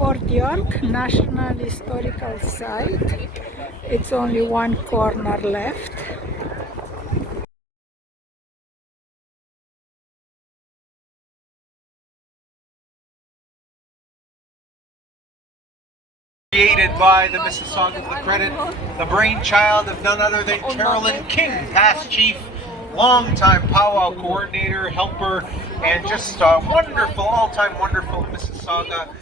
Fort York National Historical Site. It's only one corner left. Created by the Mississaugas, the credit, the brainchild of none other than Carolyn King, past chief, longtime powwow coordinator, helper, and just wonderful, all-time wonderful Mississauga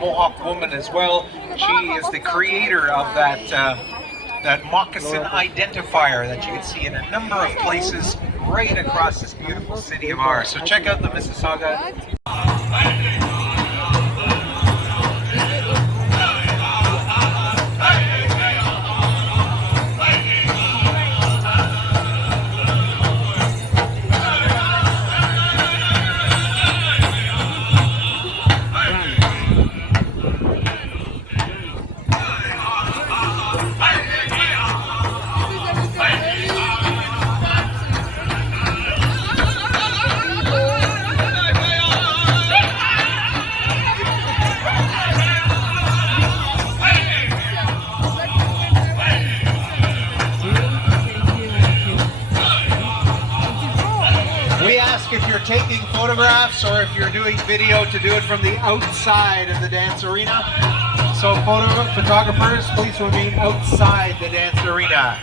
Mohawk woman as well. She is the creator of that moccasin identifier that you can see in a number of places right across this beautiful city of ours. So check out the Mississauga. If you're taking photographs or if you're doing video, to do it from the outside of the dance arena. So photographers, please remain outside the dance arena.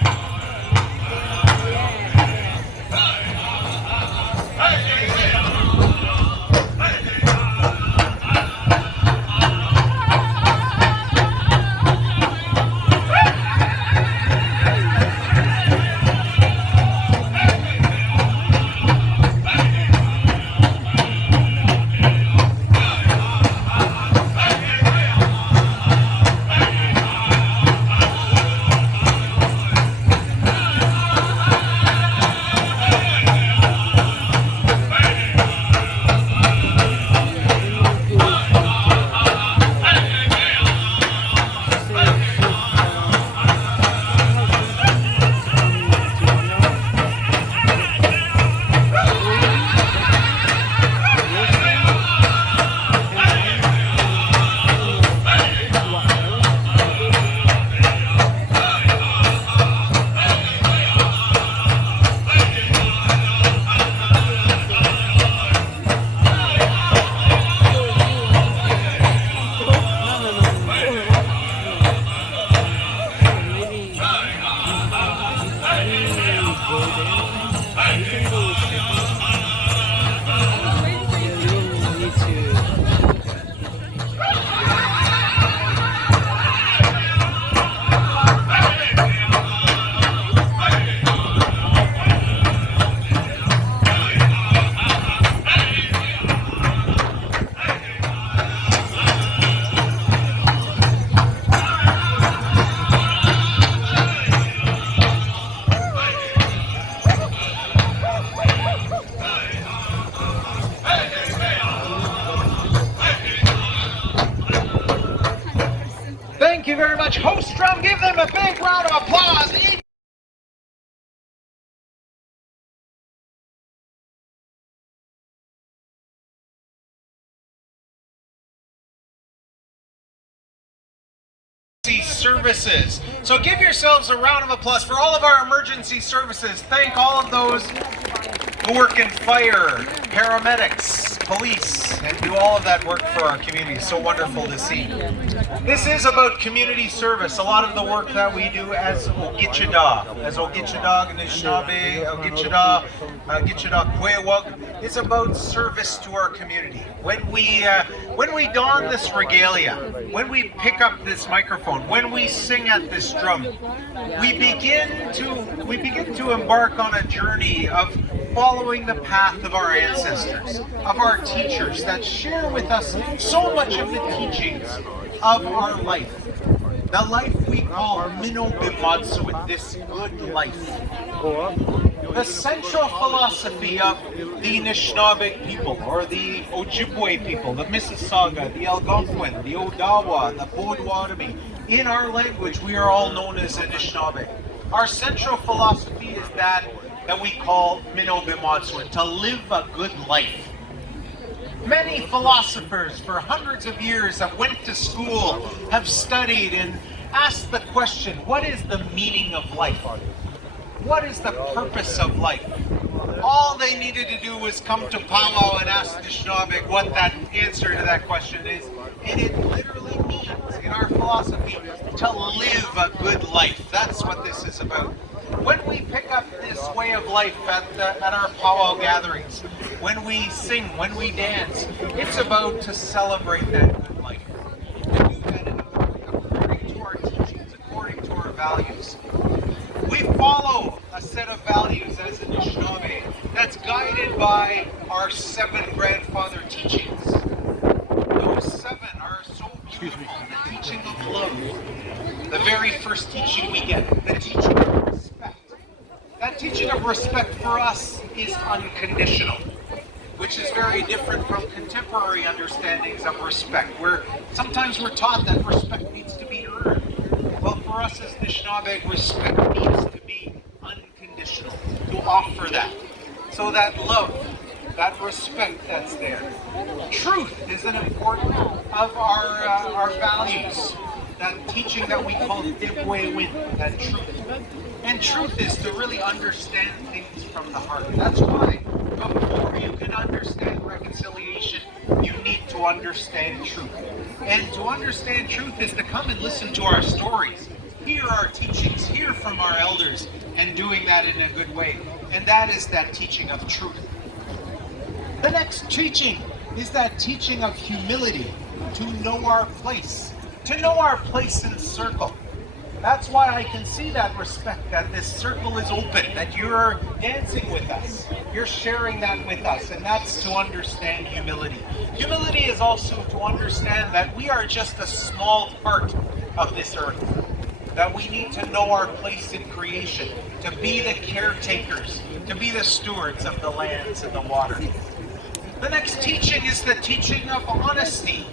Thank you very much, host drum. Give them a big round of applause. Services. So give yourselves a round of applause for all of our emergency services. Thank all of those who work in fire, paramedics, police, and do all of that work for our community. So wonderful to see. This is about community service. A lot of the work that we do as Ogichida, Anishinaabe, Ogichida, Quewag, is about service to our community. When we don this regalia, when we pick up this microphone, when we sing at this drum, we begin to embark on a journey of following the path of our ancestors, of our teachers that share with us so much of the teachings of our life. The life we call Minobimatsuit, this good life. The central philosophy of the Anishinaabe people, or the Ojibwe people, the Mississauga, the Algonquin, the Odawa, the Potawatomi, in our language we are all known as Anishinaabe. Our central philosophy is that we call Minobimatsuit, to live a good life. Many philosophers for hundreds of years have went to school, have studied and asked the question, what is the meaning of life? What is the purpose of life? All they needed to do was come to powwow and ask Anishinaabe what that answer to that question is. And it literally means, in our philosophy, to live a good life. That's what this is about. When we pick up this way of life at our powwow gatherings, when we sing, when we dance, it's about to celebrate that good life. To do that according to our teachings, according to our values. We follow a set of values as Anishinaabe that's guided by our 7 grandfather teachings. Those 7 are so beautiful. The teaching of love, the very first teaching we get, the teaching of respect. That teaching of respect for us is unconditional, which is very different from contemporary understandings of respect, where sometimes we're taught that respect needs to be earned. Well, for us as Anishinaabe, respect needs to be unconditional, to offer that. So that love, that respect that's there. Truth is an important of our values. That teaching that we call Dibwe Win, that truth. And truth is to really understand things from the heart. That's why before you can understand reconciliation, you need to understand truth. And to understand truth is to come and listen to our stories, hear our teachings, hear from our elders, and doing that in a good way. And that is that teaching of truth. The next teaching is that teaching of humility, to know our place in circle. That's why I can see that respect, that this circle is open, that you're dancing with us, you're sharing that with us, and that's to understand humility. Humility is also to understand that we are just a small part of this earth, that we need to know our place in creation, to be the caretakers, to be the stewards of the lands and the water. The next teaching is the teaching of honesty,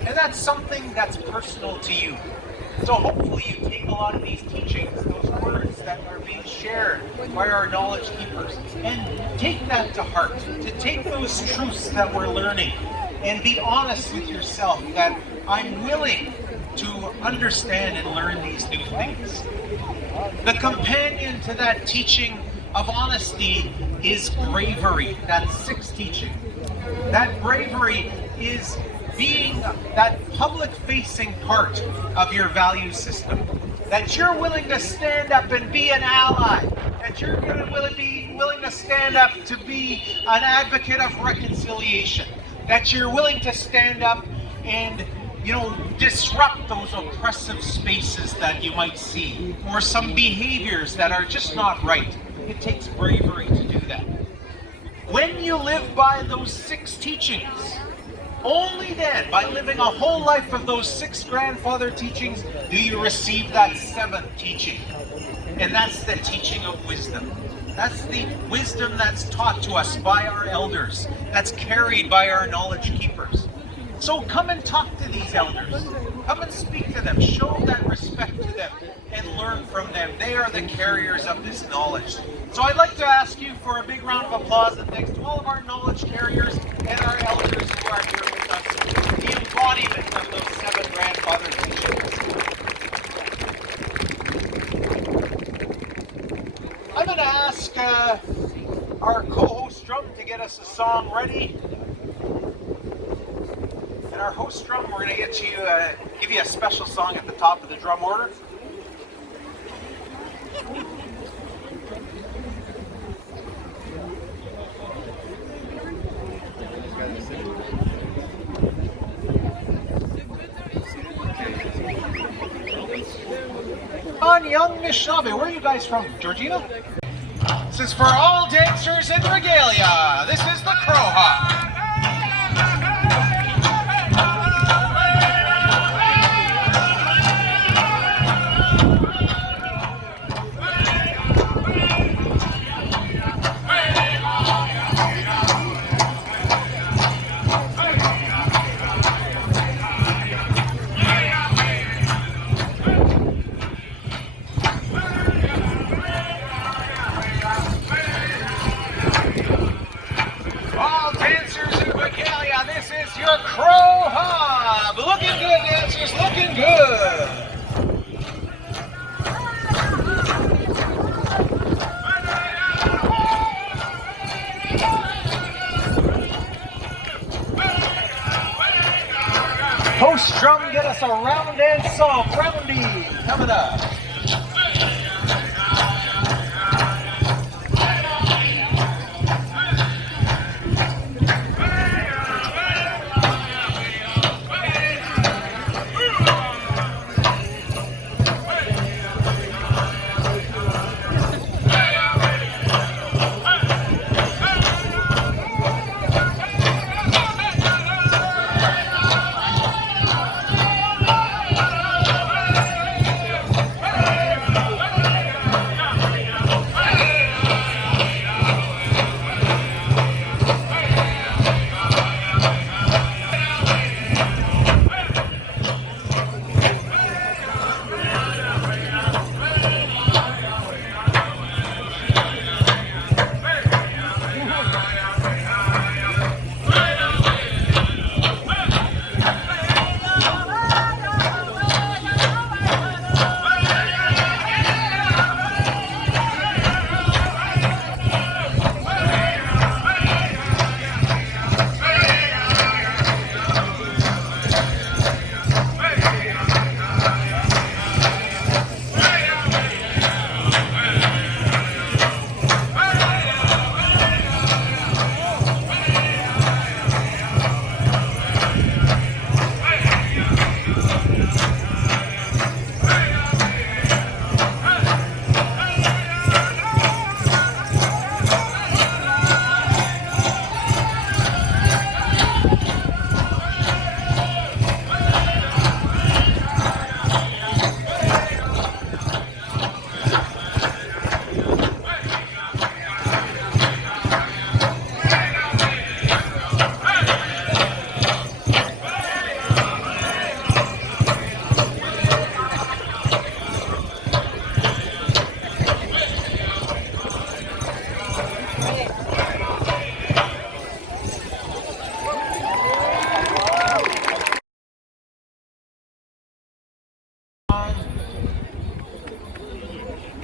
and that's something that's personal to you. So hopefully you take a lot of these teachings, those words that are being shared by our knowledge keepers, and take that to heart, to take those truths that we're learning, and be honest with yourself that I'm willing to understand and learn these new things. The companion to that teaching of honesty is bravery, that 6th teaching. That bravery is being that public-facing part of your value system. That you're willing to stand up and be an ally. That you're going to be willing to stand up to be an advocate of reconciliation. That you're willing to stand up and, disrupt those oppressive spaces that you might see, or some behaviors that are just not right. It takes bravery to do that. When you live by those 6 teachings, only then, by living a whole life of those 6 grandfather teachings, do you receive that 7th teaching. And that's the teaching of wisdom. That's the wisdom that's taught to us by our elders, that's carried by our knowledge keepers. So come and talk to these elders. Come and speak to them. Show that respect to them and learn from them. They are the carriers of this knowledge. So I'd like to ask you for a big round of applause and thanks to all of our knowledge carriers and our elders who are here with us, the embodiment of those 7 grandfather teachings. I'm going to ask our co-host drum to get us a song ready. And our host drum, we're going to get you, give you a special song at the top of the drum order. On Young Anishinaabe, where are you guys from? Georgina? This is for all dancers in regalia. This is the Crow Hop. All dancers loose drum, get us a round and song. Roundy coming up.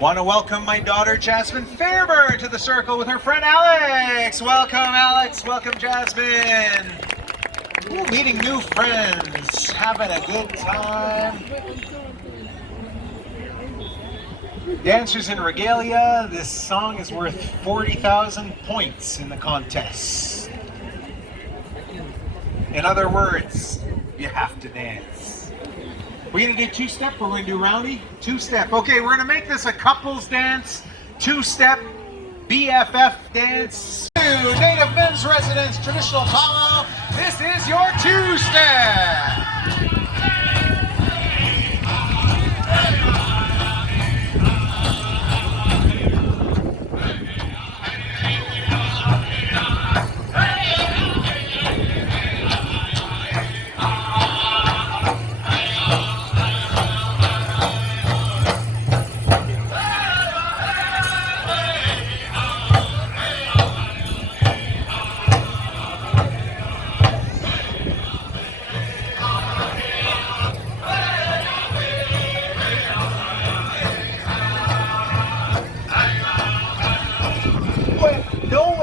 Want to welcome my daughter Jasmine Fairburn to the circle with her friend Alex. Welcome Alex, welcome Jasmine. Ooh, meeting new friends, having a good time. Dancers in regalia, this song is worth 40,000 points in the contest. In other words, you have to dance. We're gonna do two-step or we're gonna do roundy? Two-step. Okay, we're gonna make this a couples dance, two-step, BFF dance. Native men's residence, traditional palo. This is your two-step.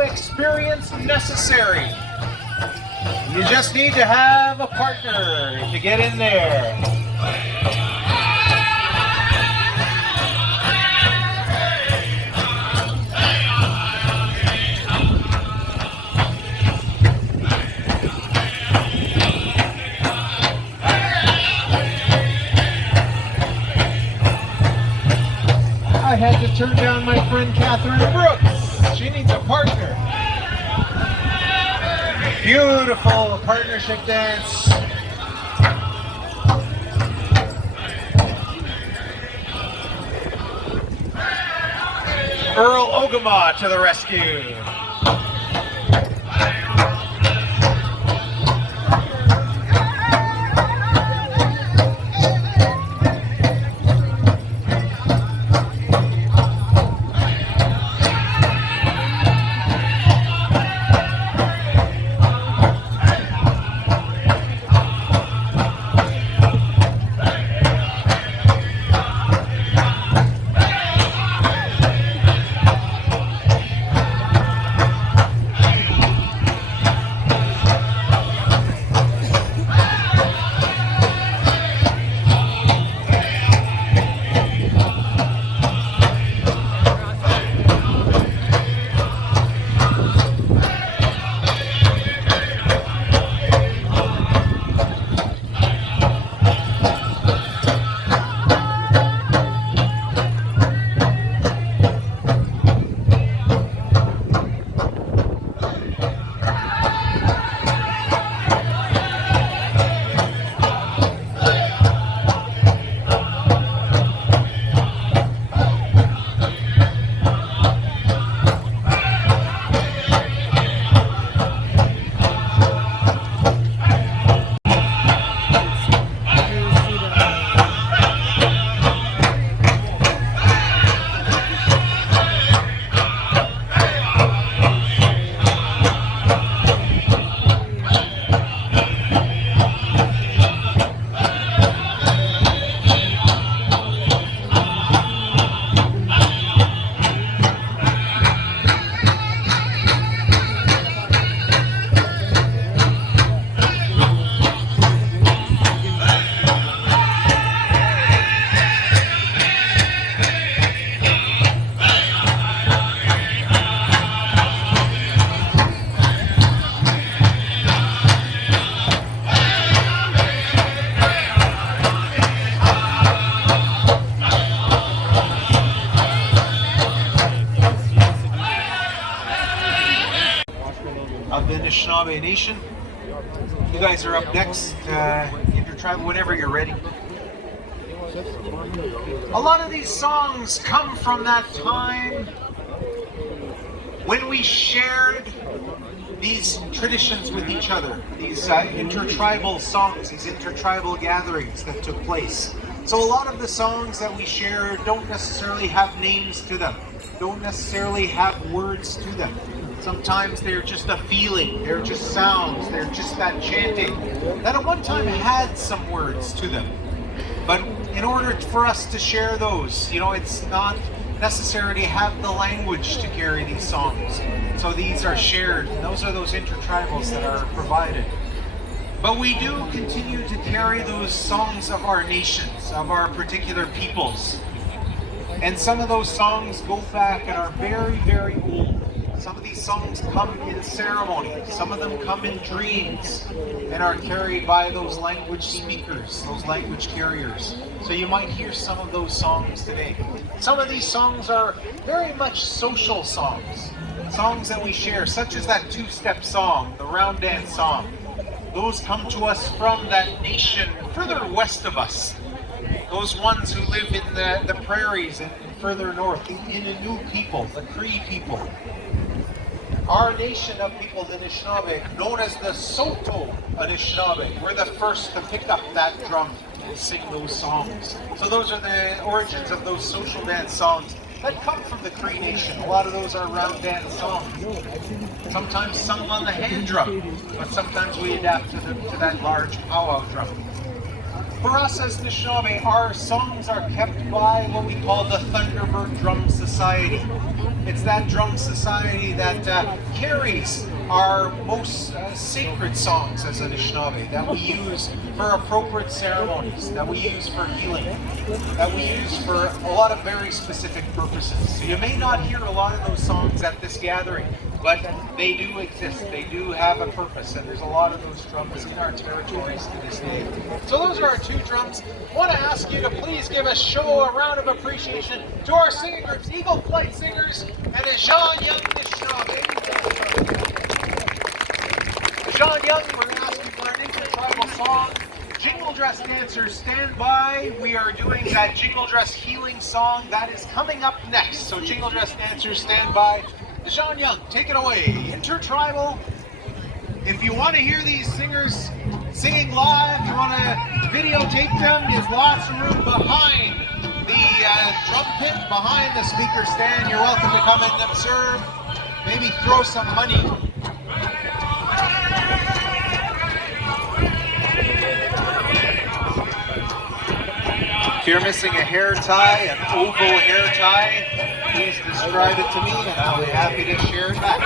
Experience necessary. You just need to have a partner to get in there. I had to turn down my friend Catherine Brooks. She needs a partner. Beautiful partnership dance. Earl Ogama to the rescue. Anishinaabe Nation. You guys are up next, intertribal, whenever you're ready. A lot of these songs come from that time when we shared these traditions with each other, these intertribal songs, these intertribal gatherings that took place. So a lot of the songs that we share don't necessarily have names to them, don't necessarily have words to them. Sometimes they're just a feeling, they're just sounds, they're just that chanting that at one time had some words to them. But in order for us to share those, it's not necessary to have the language to carry these songs. So these are shared, and those are those intertribals that are provided. But we do continue to carry those songs of our nations, of our particular peoples. And some of those songs go back and are very, very old. Some of these songs come in ceremony. Some of them come in dreams and are carried by those language speakers, those language carriers. So you might hear some of those songs today. Some of these songs are very much social songs, songs that we share, such as that two-step song, the round dance song. Those come to us from that nation further west of us. Those ones who live in the prairies and further north, the Innu people, the Cree people. Our nation of people, the Anishinaabe, known as the Soto Anishinaabe, we're the first to pick up that drum and sing those songs. So those are the origins of those social dance songs that come from the Cree Nation. A lot of those are round dance songs. Sometimes sung on the hand drum, but sometimes we adapt to that large powwow drum. For us as Anishinaabe, our songs are kept by what we call the Thunderbird Drum Society. It's that drum society that carries our most sacred songs as Anishinaabe, that we use for appropriate ceremonies, that we use for healing, that we use for a lot of very specific purposes. So you may not hear a lot of those songs at this gathering, but they do exist, they do have a purpose, and there's a lot of those drums in our territories to this day. So those are our two drums. I want to ask you to please give a round of appreciation to our singing groups, Eagle Flight Singers and the Jean Young Anishinaabe. Jean Young, we're going to ask you for an intertribal song. Jingle Dress Dancers, stand by. We are doing that Jingle Dress healing song. That is coming up next. So Jingle Dress Dancers, stand by. Jean Young, take it away. Intertribal. If you want to hear these singers singing live, if you want to videotape them, there's lots of room behind the drum pit, behind the speaker stand. You're welcome to come and observe. Maybe throw some money. If you're missing a hair tie, an oval hair tie, please describe it to me and I'll be happy to share it back.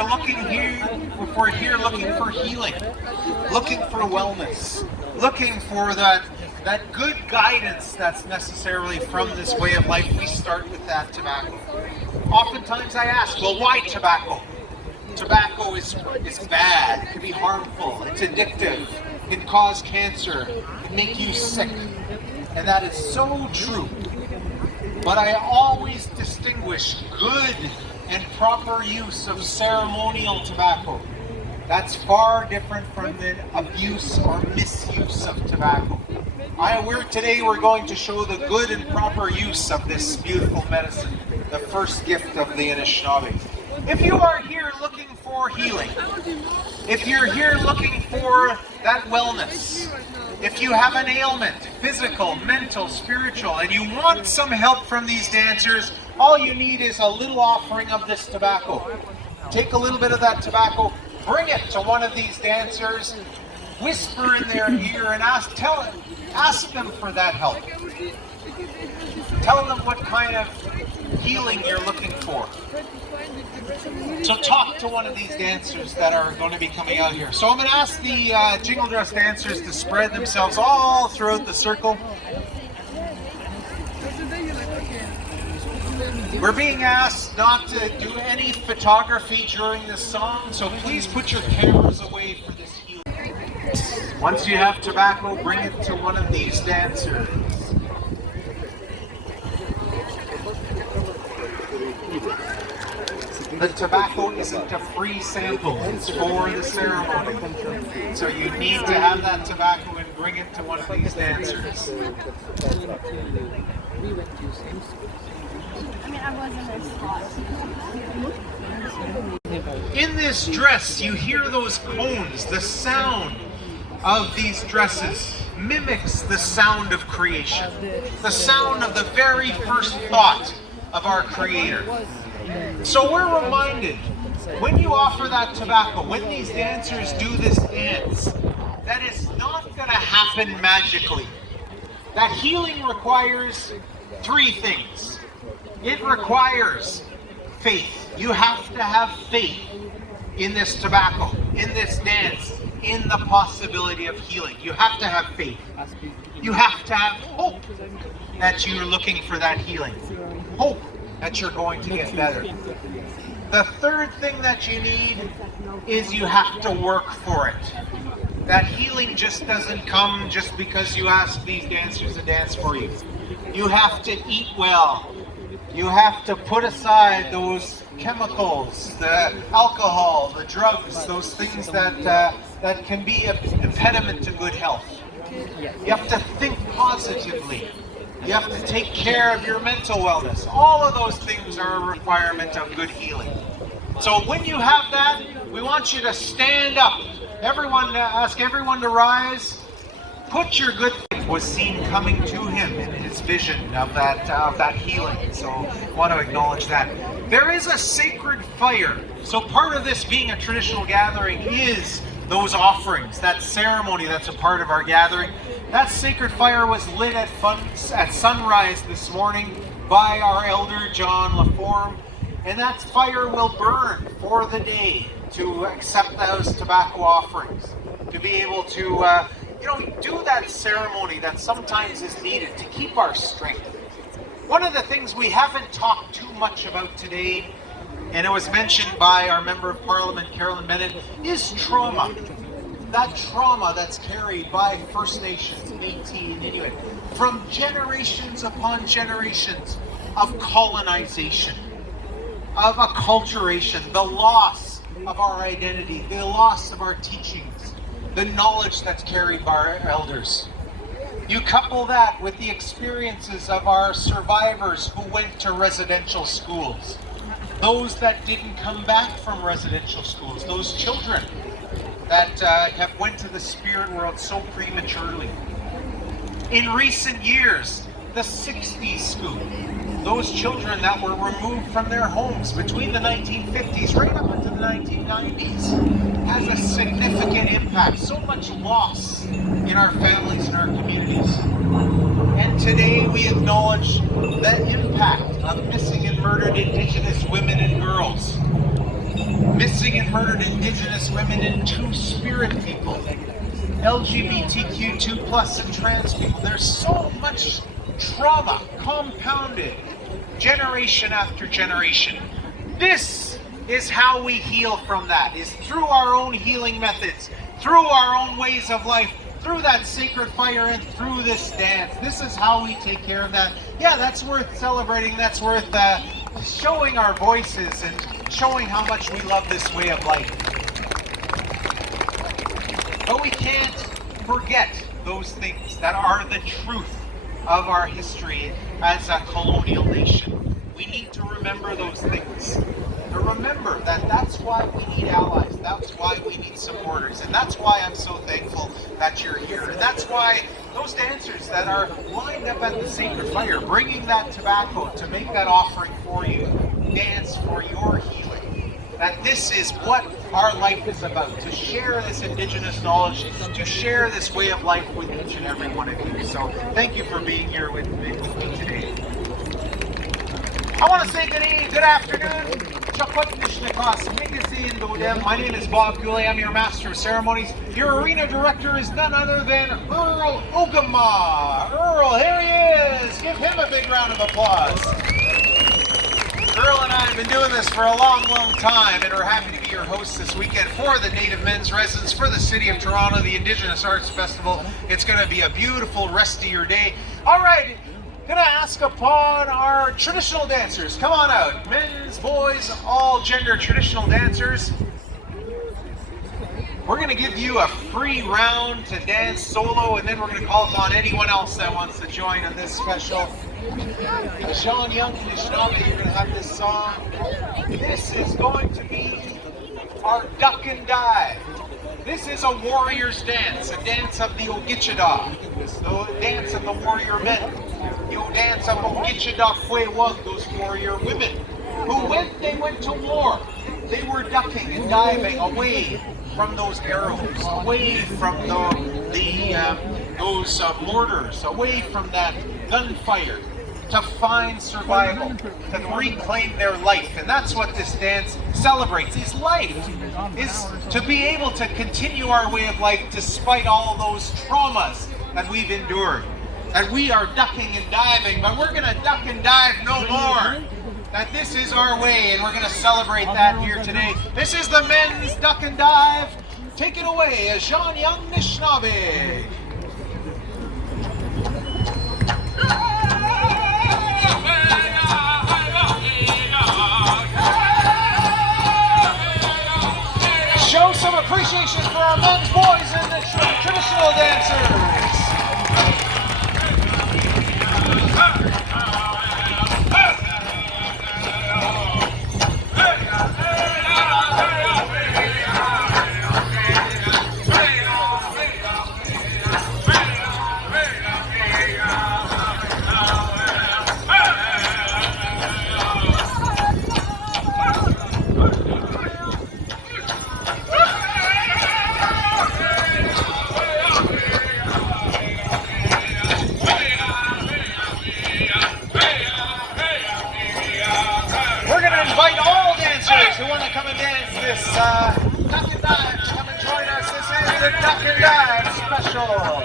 if we're here looking for healing, looking for wellness, looking for that good guidance that's necessarily from this way of life, we start with that tobacco. Oftentimes I ask, well, why tobacco? Tobacco is bad, it can be harmful, it's addictive, it can cause cancer, it can make you sick. And that is so true. But I always distinguish good and proper use of ceremonial tobacco. That's far different from the abuse or misuse of tobacco. Today we're going to show the good and proper use of this beautiful medicine, the first gift of the Anishinaabe. If you are here looking for healing, if you're here looking for that wellness, if you have an ailment, physical, mental, spiritual, and you want some help from these dancers, all you need is a little offering of this tobacco. Take a little bit of that tobacco, bring it to one of these dancers, whisper in their ear and ask them for that help. Tell them what kind of healing you're looking for. So talk to one of these dancers that are going to be coming out here. So I'm going to ask the jingle dress dancers to spread themselves all throughout the circle. We're being asked not to do any photography during this song, so please put your cameras away for this healing. Once you have tobacco, bring it to one of these dancers. The tobacco isn't a free sample, it's for the ceremony. So you need to have that tobacco and bring it to one of these dancers. In this dress, you hear those cones. The sound of these dresses mimics the sound of creation, the sound of the very first thought of our Creator. So we're reminded, when you offer that tobacco, when these dancers do this dance, that it's not going to happen magically. That healing requires three things. It requires faith. You have to have faith in this tobacco, in this dance, in the possibility of healing. You have to have faith. You have to have hope that you're looking for that healing. Hope that you're going to get better. The third thing that you need is you have to work for it. That healing just doesn't come just because you ask these dancers to dance for you. You have to eat well. You have to put aside those chemicals, the alcohol, the drugs, those things that can be an impediment to good health. You have to think positively. You have to take care of your mental wellness. All of those things are a requirement of good healing. So when you have that, we want you to stand up. Ask everyone to rise. Put your good thing was seen coming to him in his vision of that healing. So I want to acknowledge that. There is a sacred fire. So part of this being a traditional gathering is those offerings, that ceremony that's a part of our gathering. That sacred fire was lit at sunrise this morning by our elder John Laforme, and that fire will burn for the day to accept those tobacco offerings, to be able to do that ceremony that sometimes is needed to keep our strength. One of the things we haven't talked too much about today, and it was mentioned by our Member of Parliament, Carolyn Bennett, is trauma. That trauma that's carried by First Nations, Métis, and Inuit from generations upon generations of colonization, of acculturation, the loss of our identity, the loss of our teachings, the knowledge that's carried by our elders. You couple that with the experiences of our survivors who went to residential schools, those that didn't come back from residential schools, those children that have went to the spirit world so prematurely. In recent years, the 60s scoop, those children that were removed from their homes between the 1950s right up into the 1990s, has a significant impact, so much loss in our families and our communities. And today we acknowledge the impact of missing and murdered Indigenous women and girls. missing and murdered indigenous women and two-spirit people, LGBTQ2 plus and trans people. There's so much trauma compounded generation after generation. This is how we heal from that, is through our own healing methods, through our own ways of life, through that sacred fire and through this dance. This is how we take care of that. Yeah, that's worth celebrating. That's worth showing our voices and showing how much we love this way of life. But we can't forget those things that are the truth of our history as a colonial nation. We need to remember those things. To remember that that's why we need allies, that's why we need supporters, and that's why I'm so thankful that you're here. And that's why those dancers that are lined up at the sacred fire, bringing that tobacco to make that offering for you, dance for your healing. That this is what our life is about, to share this indigenous knowledge, to share this way of life with each and every one of you. So thank you for being here with me today. I want to say good afternoon. My name is Bob Goulet. I'm your Master of Ceremonies. Your arena director is none other than Earl Ogama. Earl, here he is. Give him a big round of applause. Earl and I have been doing this for a long, long time, and we're happy to be your hosts this weekend for the Native Men's Residence, for the City of Toronto, the Indigenous Arts Festival. It's going to be a beautiful rest of your day. All right. Gonna ask upon our traditional dancers. Come on out. Men's, boys, all gender traditional dancers. We're gonna give you a free round to dance solo, and then we're gonna call upon anyone else that wants to join on this special. Sean Young and Anishinaabe, you're gonna have this song. This is going to be our duck and dive. This is a warrior's dance, a dance of the Ogichida, the dance of the warrior men. You dance of Ogichida Fwewug, those warrior women who they went to war. They were ducking and diving away from those arrows, away from those mortars, away from that gunfire, to find survival, to reclaim their life. And that's what this dance celebrates, is life, is to be able to continue our way of life despite all those traumas that we've endured. That we are ducking and diving, but we're gonna duck and dive no more. That this is our way, and we're gonna celebrate that here today. This is the men's duck and dive. Take it away, Jean Young Anishinaabe. Show some appreciation for our men's, boys, and the traditional dancers. Who want to come and dance this duck and dive? Come and join us. This is the duck and dive special.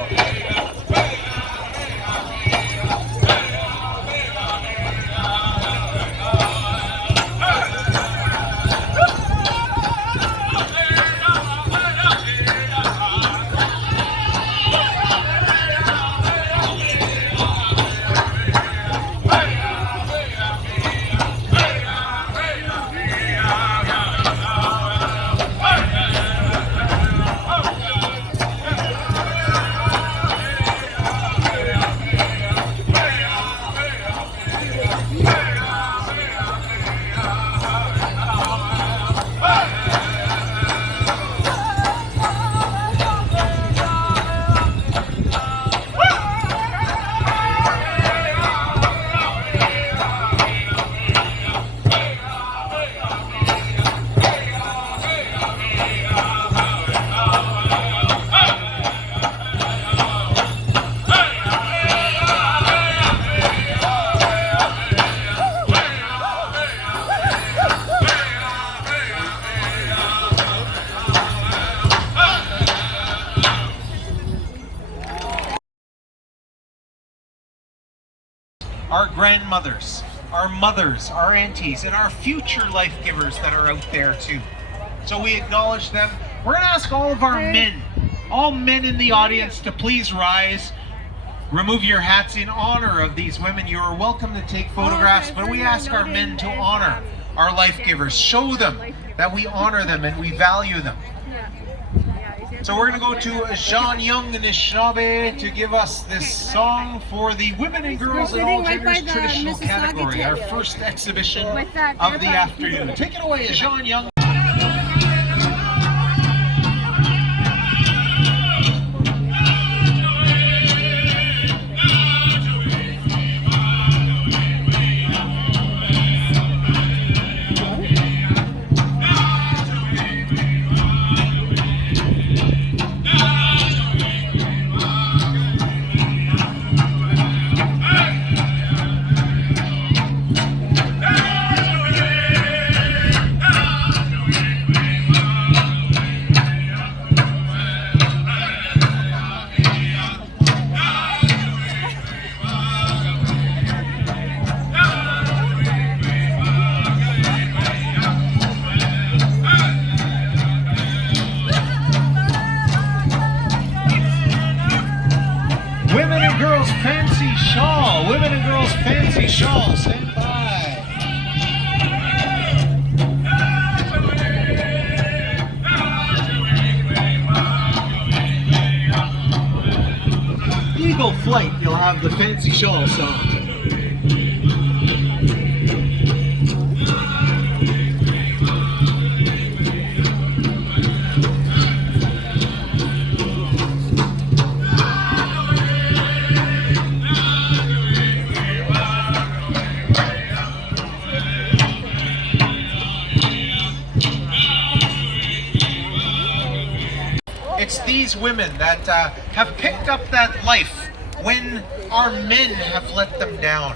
grandmothers, our mothers, our aunties, and our future life givers that are out there too. So we acknowledge them. We're going to ask all of our men, all men in the audience, to please rise. Remove your hats in honor of these women. You are welcome to take photographs, but we ask our men to honor our life givers. Show them that we honor them and we value them. So we're going to go to Jean Young Anishinaabe to give us this song for the Women and Girls in All Genders traditional category, our first exhibition of the afternoon. Take it away, Jean Young. Women and Girls Fancy Shawl. Women and Girls Fancy Shawl. Stand by. Eagle Flight, you'll have the Fancy Shawl song. It's these women that have picked up that life when our men have let them down.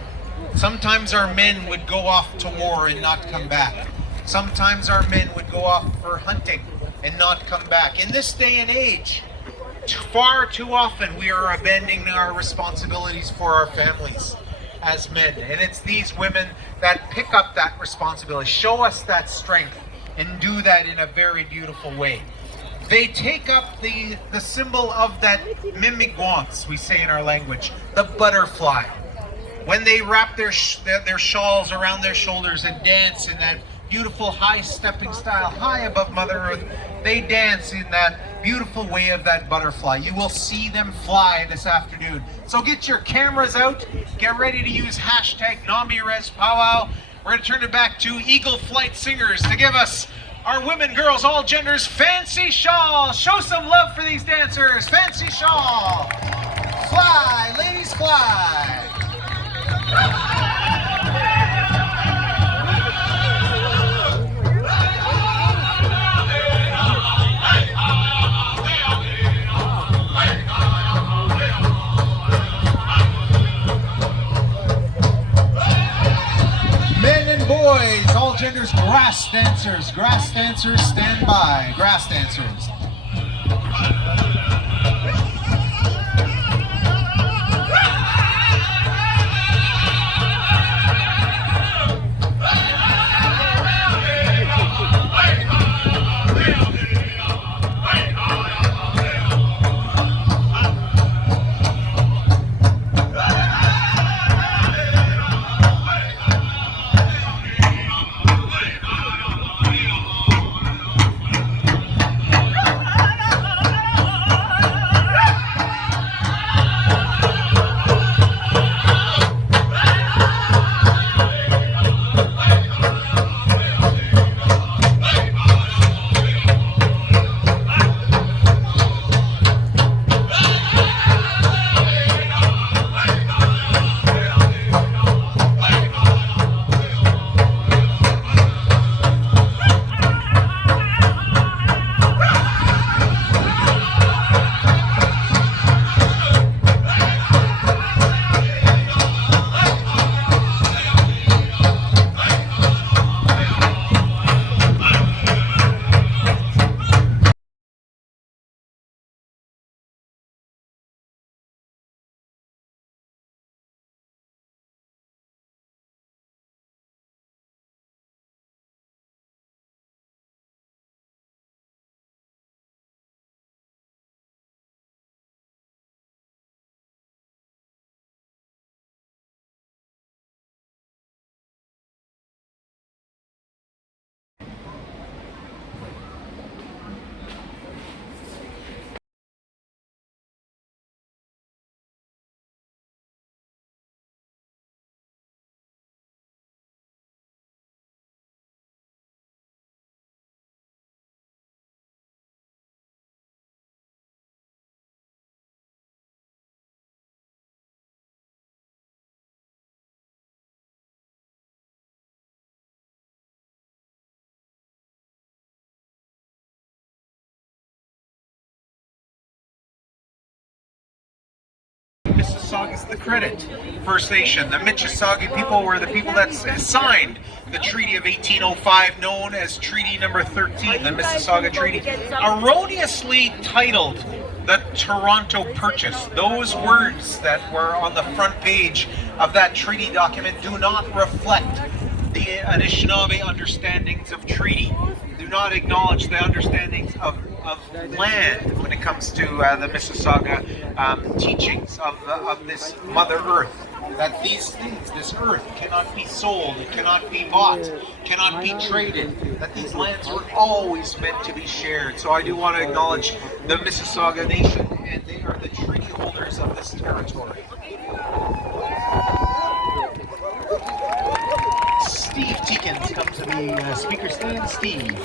Sometimes our men would go off to war and not come back. Sometimes our men would go off for hunting and not come back. In this day and age, far too often we are abandoning our responsibilities for our families as men. And it's these women that pick up that responsibility, show us that strength, and do that in a very beautiful way. They take up the symbol of that mimigwants, we say in our language, the butterfly. When they wrap their shawls around their shoulders and dance in that beautiful high stepping style, high above Mother Earth, they dance in that beautiful way of that butterfly. You will see them fly this afternoon. So get your cameras out, get ready to use hashtag NamiResPowwow. We're going to turn it back to Eagle Flight Singers to give us our Women, Girls, All Genders Fancy Shawl. Show some love for these dancers. Fancy Shawl. Fly, ladies, fly. Men and boys, all genders, grass dancers. Grass dancers, stand by. Grass dancers. Mississaugas the credit. First Nation, the Mississauga people were the people that signed the Treaty of 1805, known as Treaty Number 13, the Mississauga Treaty, erroneously titled the Toronto Purchase. Those words that were on the front page of that treaty document do not reflect the Anishinaabe understandings of treaty, do not acknowledge the understandings of land when it comes to the Mississauga teachings of this Mother Earth. That these things, this earth, cannot be sold, it cannot be bought, cannot be traded, that these lands were always meant to be shared. So I do want to acknowledge the Mississauga Nation, and they are the treaty holders of this territory. Steve Teakins comes to the speaker stand. Steve.